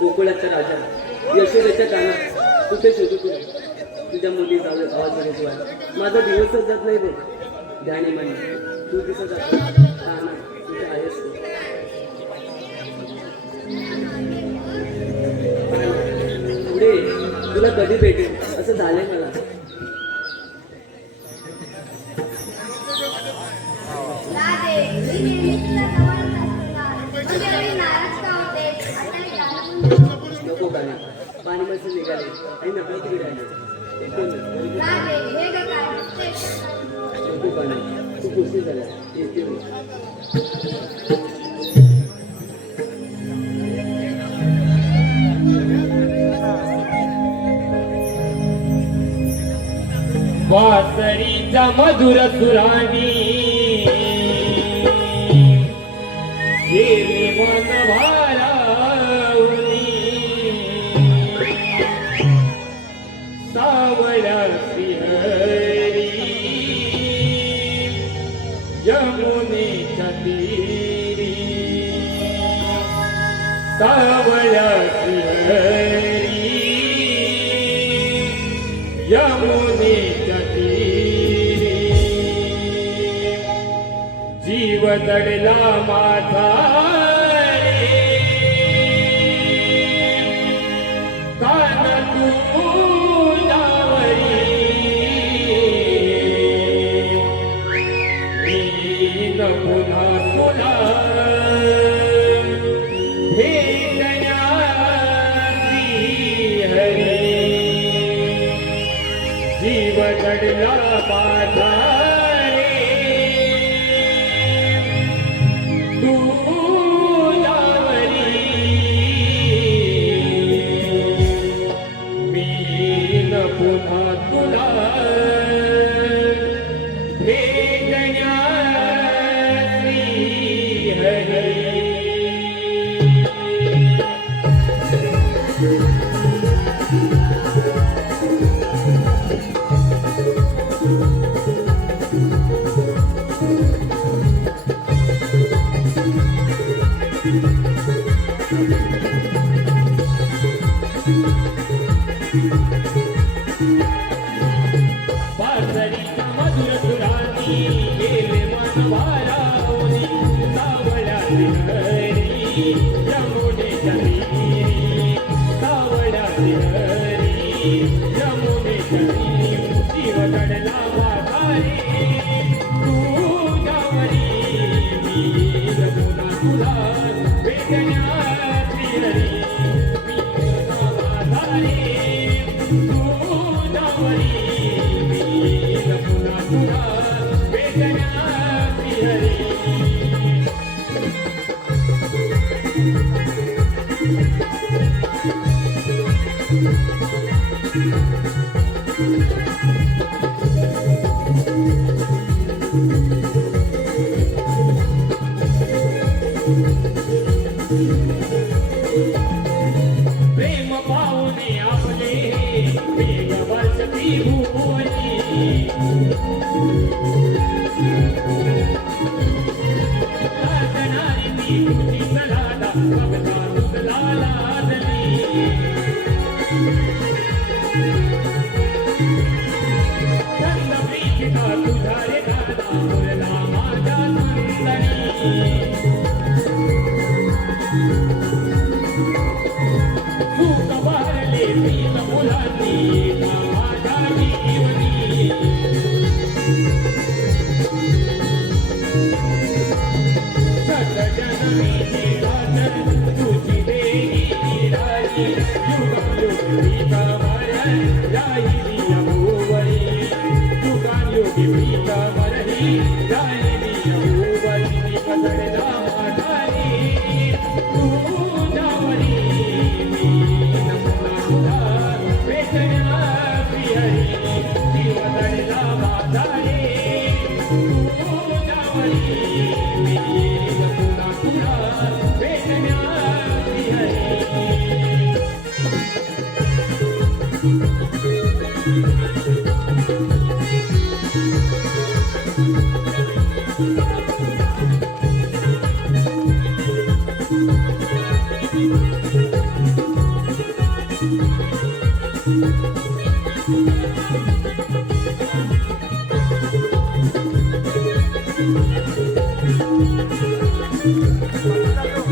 गोकुळाचा राजा यशोदेच्या कानात कुठे शोधू तुला तुझ्या मुलीचा आवाज बघायची वाट माझा दिवसच जात नाही बघ ध्यानी मानी तू दिसत जातो काना तुझे आहेस तू पुढे तुला कधी भेटेल असं झालंय मला नको गाणे पाणी मस्त निघाले आणि नका तरी राहिले नको गाणे तू कुस्ती झाला येते वासरीचा मधुर सुराणी गेली मन भारावणी सावळ्या श्रीहरी यमुनेच्या तीरी सावळ्या श्रीहरी यमुनेच्या तीरी जीव दडला माझा रे कान तुझ्यावरी मी न पुन्हा तुला भेटण्याची हरी जीव दडला माझा पुन्हा तुला भेटण्याची हरी वासरीचा मधुर सुराणी गेले मन भारावणी सावळ्या श्रीहरी यमुनेच्या तीरी सावळ्या श्रीहरी यमुनेच्या तीरी जीव दडला माझा रे तुझ्यावरी मी पुन्हा तुला भेटण्याची हरी मी माझा रे तुझ्यावरी प्रेम पाहुणे आपले प्रेम वर्षती भुवनी लाजणारी मी तुझी सलादा बघता तुझला लाजली चंद प्रीतिका तुझा रे दादा मुरला माझ्या सुंदरी तूक भरले प्रीत मुलांनी माझ्या जीवनी सतजनमी तुझी देही निराळी युग युग जातो.